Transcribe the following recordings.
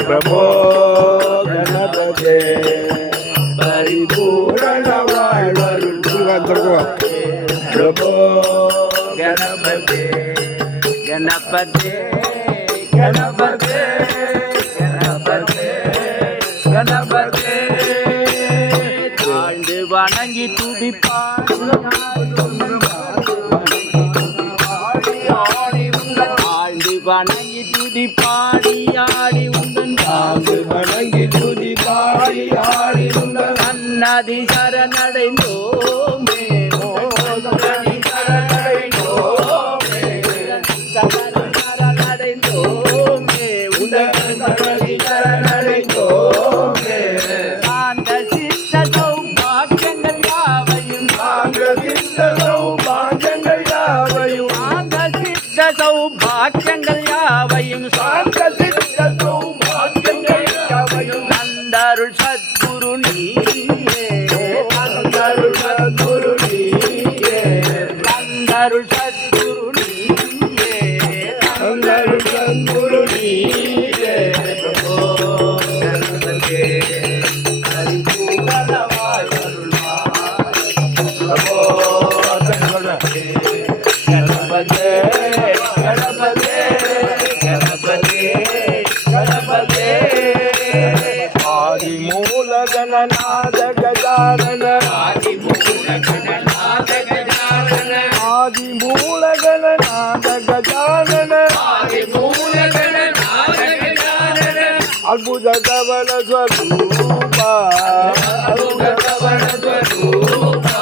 பிரபோ கணபதே பரிபூரண வாழ்வருள் பிரபோ கணபதே கணபதே கணபதே கணபதே கணபதே தாழ்ந்து வணங்கி துதிப்பாடு ஆழ்ந்து வணங்கி துதி பாடி ஆடி உந்தன் தாழ்ந்து வணங்கி துதி பாடி ஆடி உந்தன் நன்னதி சரணடைந்தோமே நன்னதி சரணடைந்தோமே சரணடைந்தோமே உந்தன் நன்னதி சரணடைந்தோமே சாந்த சித்த சௌபாக்கியங்கள் யாவையும் சாந்த சித்த சௌபாக்கியங்கள் யாவையும் சாந்த சித்த சௌபாக்கியங்கள் யாவையும் சாந்த சித்த சௌபாக்கியங்கள் யாவையும் நந்தருள் சத்குரு நீயே நந்தருள் சத்குரு நீயே நந்தருள் சத்குரு நீயே நந்தருள் சத்குரு நீயே பிரபோ கணபதே பரிபூரண வாழ்வருள்வாய் பிரபோ கணபதே கணபதே கணபதே கணபதே கணபதே ஆதி மூல கணநாத கஜானன ஆதி மூல கணநாத கஜானன ஆதி மூல கணநாத கஜானன ஆதி மூல கணநாத கஜானன அற்புத கவல ஸ்வரூபா அற்புத கவல ஸ்வரூபா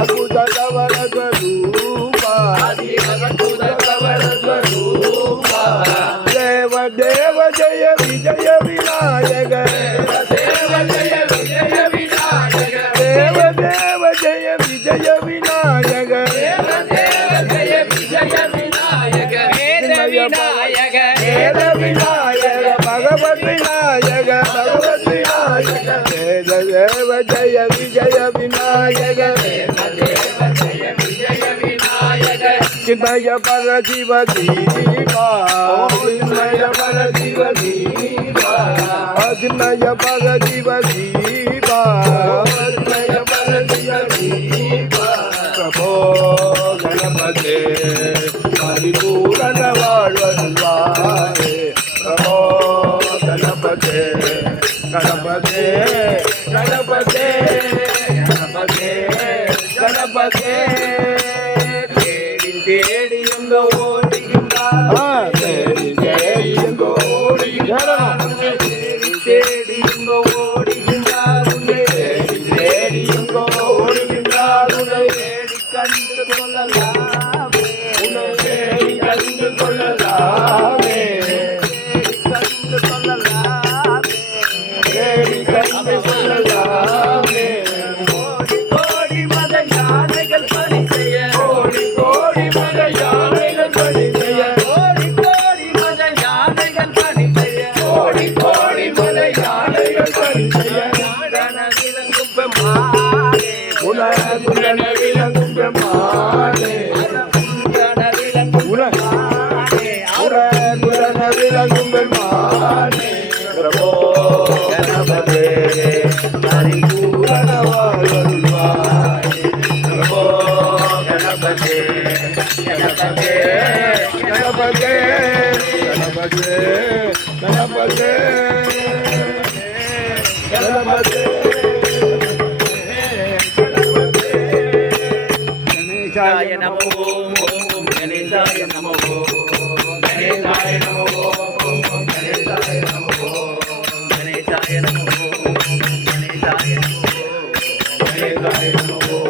அற்புத கவல ஸ்வரூபா அற்புத கவல ஸ்வரூபா தேவ தேவ ஜய விஜய விநாயக தேவ ஜய விஜய விநாயக தேவ தேவ ஜய விஜய விநாயக தேவ தேவ ஜய விஜய விநாயக வேத விநாயக வேத விநாயக பகவத் விநாயக பகவத் விநாயக வேத தேவ ஜய விஜய விநாயக வேத தேவ ஜய விஜய விநாயக சின்மய பர சிவ தீபா சின்மய பர சிவ தீபா சின்மய பர சிவ தீபா சின்மய பர சிவ தீபா பிரபோ கணபதே பரிபூரண வாழ்வருள்வாய் பிரபோ கணபதே கணபதே கணபதே கணபதே கணபதே தேடி தேடி எங்க ஓடுகின்றார் தேடி தேடி எங்க ஓடுகின்றார் தேடி தேடி எங்க ஓடுகின்றார் தேடி தேடி எங்க ஓடுகின்றார் உன்னை தேடி கண்டு கொள்ளலாமே உன்னை தேடி கண்டு கொள்ளலாமே தேடி கண்டு கொள்ளலாமே தேடி கண்டு கொள்ளலாமே கோடி கோடி மத யானைகள் பணி செய்ய கோடி கோடி மத யானைகள் பணி செய்ய கோடி கோடி மத யானைகள் பணி செய்ய கோடி கோடி மத யானைகள் பணி செய்ய உடன விளங்கும் பெம்மானே உடன விளங்கும் பெம்மானே உடன விளங்கும் பெம்மானே உடன விளங்கும் பெம்மானே பிரபோ கணபதே பரிபூரண வாழ்வருள்வாய் பிரபோ கணபதே கணபதே கணபதே கணபதே கணபதே கணபதே கணேசாய நமோ கணேசாய நமோ கணேசாய நமோ கணேசாய நமோ கணேசாய நமோ கணேசாய நமோ கணேசாய நமோ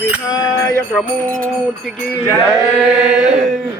विनायक मूर्ति की जय।